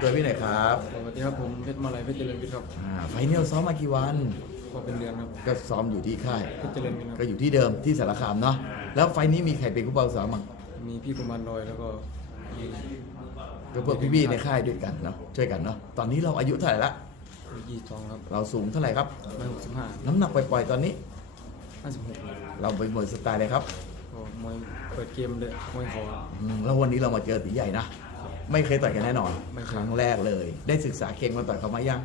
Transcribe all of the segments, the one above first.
ตัวพี่หน่อครับสวัสดีครับผมเพชรมาลัยเพชรเจริญพี่ครับอ่าไฟเนลซ้อมมากี่วันก็เป็นเดือนครับก็ซ้อมอยู่ที่ค่ายเพชรเจริญครับก็อยู่ที่เดิมที่สารคามเนาะแล้วไฟนี้มีใครเป็นผู้เป่าสามั่งมีพี่ประมาณลอยแล้วก็ก็พวกพี่บี้ในค่ายด้วยกันเนาะช่วยกันเนาะตอนนี้เราอายุเท่าไหร่ละยี่สองครับเราสูงเท่าไหร่ครับหนึ่งหกสิบห้าน้ำหนักปล่อยๆตอนนี้ห้าสิบหกเราไปหมดสไตล์เลยครับมวยเปิดเกมเลยมวยคอเราวันนี้เรามาเจอตีใหญ่นะม่เคยต่อยกันแน่นอน ครั้งแรกเลย ได้ศึกษาเคงมาต่อยเขามายัง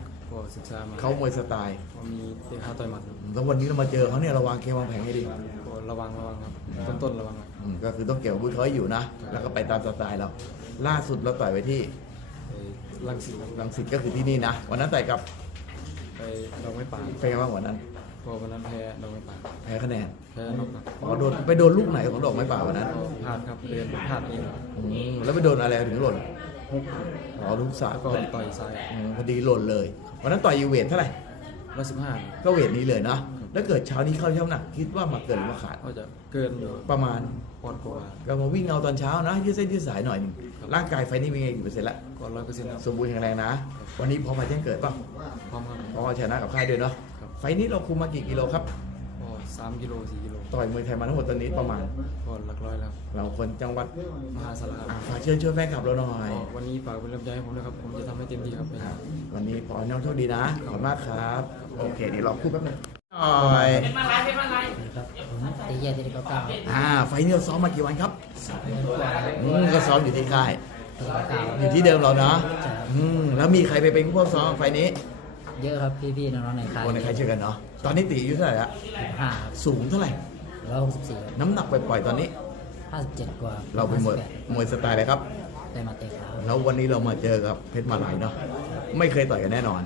ศึกษามาเขามวยสไตล์มีเตะขาต่อยหมัดแล้ววันนี้เรามาเจอเขาเนี่ยระวังเคงวางแผนให้ดีระวังระวังครับต้นๆระวังก็คือต้องเกี่ยวบุ้ยเอยู่นะ แล้วก็ไปตามสไตล์เราล่าสุดเราต่อยไปที่ลังสิตลังสิตก็คือที่นี่นะวันนั้นต่อยกับไปเราไม่ป่าไปกันไงบ้างวันนั้นพอวันนั้นแพ้ดอกไม้ป่าแพ้คะแนนแพ้ดอกไม้อ๋อโดนไปโดนลูกไหนของดอกไม้ป่าวันนั้นพลาดครับเรียนพลาดเองแล้วไปโดนอะไรถึงหล่นหกอ๋อลูกสาก็ต่อยซ้าย พอดีหล่นเลย วันนั้นต่อยอีเวนเท่าไหร่ร้อยสิบห้า ก็เวทนี้เลยนะแล้วเกิดเช้านี้เข้าเช้าหนัก คิดว่ามาเกินมาขาด ก็จะ เกินประมาณปอนกว่าเรามาวิ่งเอาตอนเช้านะที่เส้นที่สายหน่อยนึงร่างกายไฟนี่มีไงกี่เปอร์เซ็นต์ละก็ร้อยเปอร์เซ็นต์สมบูรณ์แข็งแรงนะ วันนี้พอมาแจ้งเกิดป่ะ พร้อมครับพอชนะกับค่ายด้วยเนาะไฟนี้เราคุมมากี่กิโลครับสามกิโลสี่กิโล ต่อยมวยไทยมาทั้งหมดตอนนี้ประมาณก็หลักร้อยแล้วเราคนจังหวัดมหาสารคามฝากเชิญชวนแฟนคลับเราหน่อย วันนี้ฝากเป็นลงใจให้ผมนะครับ ผมจะทำให้เต็มที่ครับ วันนี้ขอให้น้องโชคดีนะ ขอบคุณมากครับ โอเคเดี๋ยวราคุยแป๊บนึงหนอยอปเยี่ี่เราซ้อมมากี่วันครับอืมก็ซ้อมอยู่ที่ค่าย อยู่ที่เดิมเราเนาะอืมแล้วมีใครไปเป็นผู้พบซ้อมไฟนี้ เยอะครับพี่ๆน้องๆในค่ายคนในค่ายเชื่อกันเนาะ ตอนนี้ตีอยู่เท่าไหร่ละห้าสูงเท่าไหร่ร้อยหกสิบสี่น้ำหนักปล่อยๆตอนนี้ห้าสิบเจ็ดกว่า เราเปมวยมวยสไตล์อะไรครับไดมาเตะครแล้ววันนี้เรามาเจอกับเพชรมาลายเนาะ ไม่เคยต่อยกันแน่นอน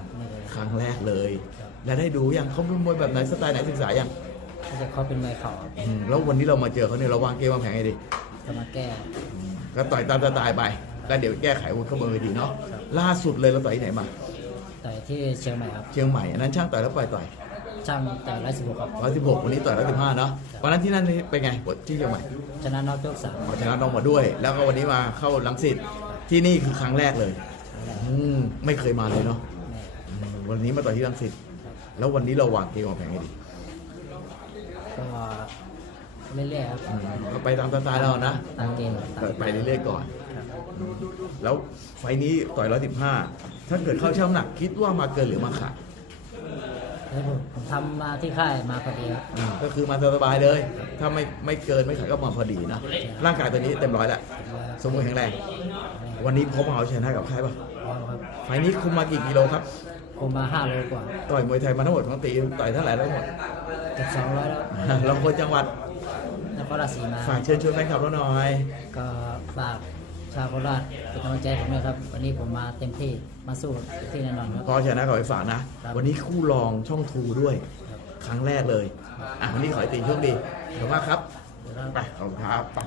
ครั้งแรกเลย และได้ดูอย่างเขาเป็นมวยแบบไหนสไตล์ไหนศึกษาย่างเขาเป็นนายขาแล้ววันนี้เรามาเจอเขาเนี่ยเราวางเกมวางแผงไงดิจะมาแก้ ก็ต่อยตามจะตายไปแล้วเดี๋ยวแก้ไขวุ้นเข้ามือดีเนาะล่าสุดเลยเราต่อยที่ไหนมาต่อยที่เชียงใหม่ครับเชียงใหม่อันนั้นช่างต่อยแล้วปล่อยต่อยช่างต่อยร้อยสิบหกครับร้อยสิบหกวันนี้ต่อยร้อยสิบห้าเนาะวันนั้นที่นั่นเป็นไงบทที่เชียงใหม่ชนะน็อกยกสามชนะน้องมาด้วย แล้วก็วันนี้มาเข้าลังสิตที่นี่คือครั้งแรกเลยไม่เคยมาเลยเนาะวันนี้มาต่อยที่ลังสิตแล้ววันนี้เราวางเกมวางแผงไงดีเรื่อยๆครับไปตามสไตล์เรานะตามเกมไปเรื่อยๆก่อน แล้วไฟนี้ต่อยร้อยสิบห้าถ้าเกิดเข้าเช่าหนักคิดว่ามาเกินหรือมาขาดผมทำมาที่ค่ายมาพอดีก็คือมาสบายเลยถ้าไม่ไม่เกินไม่ขาดก็มาพอดีนะร่างกายตัวนี้เต็มร้อยแหละสมบูรณ์แข็งแรงวันนี้พบมาเอาชนะกับใครปะไฟนี้คุมมากี่กิโลครับผมมาห้าโลกว่า ต่อยมวยไทยมาทั้งหมดทั้งตี ต่อยเท่าไหร่ทั้งหมดเกือบสองร้อยแล้วลองคนจังหวัดนครราชสีมา ฝากเชิญชวนแฟนคลับเราหน่อย ก็ฝากชาวโคราชเป็นกำลังใจผมด้วยครับ วันนี้ผมมาเต็มที่มาสู้ที่แน่นอนครับพอชนะขอให้ฝากนะ วันนี้คู่รองช่องทูด้วย ครั้งแรกเลยอ่ะวันนี้ขอให้ตีโชคดีขอบคุณมาครับ ไปขอบคุณครับ